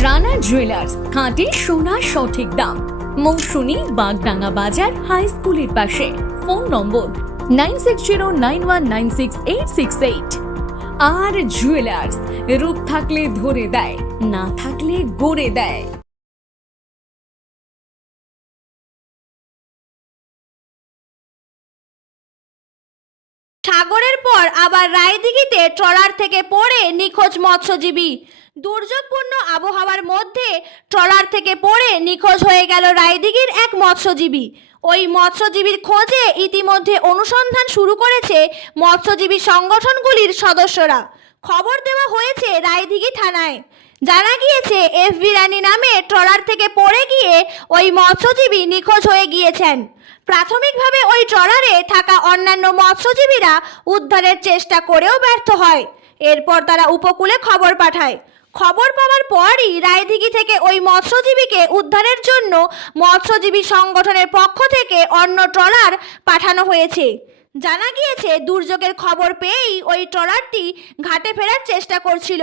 Rana jewellers খাঁটি সোনার সঠিক দাম। মৌসুমী বাগডাঙ্গা বাজার হাই স্কুলের পাশে। Phone number nine six zero nine one nine six eight six eight আর জুয়েলার্স রূপ থাকলে ধরে দেয়, না থাকলে গড়ে দেয়। পর আবার রায়দিঘিতে ট্রলার থেকে নিখোঁজ মৎস্যজীবী। দুর্যোগপূর্ণ আবহাওয়ার মধ্যে ট্রলার থেকে পড়ে নিখোঁজ হয়ে গেল রায়দিঘির এক মৎস্যজীবী। ওই মৎস্যজীবীর খোঁজে ইতিমধ্যে অনুসন্ধান শুরু করেছে মৎস্যজীবী সংগঠনগুলির সদস্যরা। খবর দেওয়া হয়েছে রায়দিঘি থানায়। জানা গিয়েছে, এফ রানী নামে ট্রলার থেকে পড়ে গিয়ে ওই মৎস্যজীবী নিখোঁজ হয়ে গিয়েছেন। প্রাথমিকভাবে ওই ট্রলারে থাকা অন্যান্য মৎস্যজীবীরা উদ্ধারের চেষ্টা করেও ব্যর্থ হয়। এরপর তারা উপকূলে খবর পাঠায়। খবর পাওয়ার পরই রায়দিঘি থেকে ওই মৎস্যজীবীকে উদ্ধারের জন্য মৎস্যজীবী সংগঠনের পক্ষ থেকে অন্য ট্রলার পাঠানো হয়েছে। জানা গিয়েছে, দুর্যোগের খবর পেয়েই ওই ট্রলারটি ঘাটে ফেরার চেষ্টা করছিল।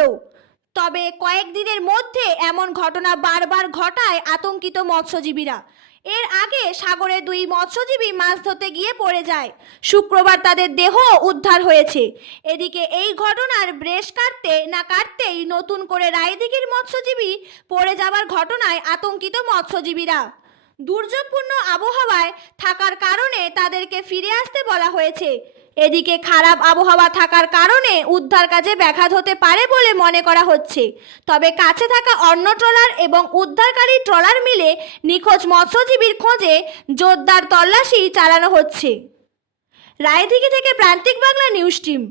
তবে কয়েকদিনের মধ্যে এমন ঘটনা বারবার ঘটায় আতঙ্কিত মৎস্যজীবীরা। এর আগে সাগরে দুই মৎস্যজীবী মাছ ধরতে গিয়ে পড়ে যায়। শুক্রবার তাদের দেহ উদ্ধার হয়েছে। এদিকে এই ঘটনার ব্রেশ কাটতে না কাটতেই নতুন করে রায়দিঘির মৎস্যজীবী পড়ে যাবার ঘটনায় আতঙ্কিত মৎস্যজীবীরা। দুর্যোগপূর্ণ আবহাওয়ায় থাকার কারণে তাদেরকে ফিরে আসতে বলা হয়েছে। এদিকে খারাপ আবহাওয়া থাকার কারণে উদ্ধার কাজে ব্যাঘাত হতে পারে বলে মনে করা হচ্ছে। তবে কাছে থাকা অন্য ট্রলার এবং উদ্ধারকারী ট্রলার মিলে নিখোঁজ মৎস্যজীবীর খোঁজে জোরদার তল্লাশি চালানো হচ্ছে। রায়দিঘি থেকে প্রান্তিক বাংলা নিউজ টিম।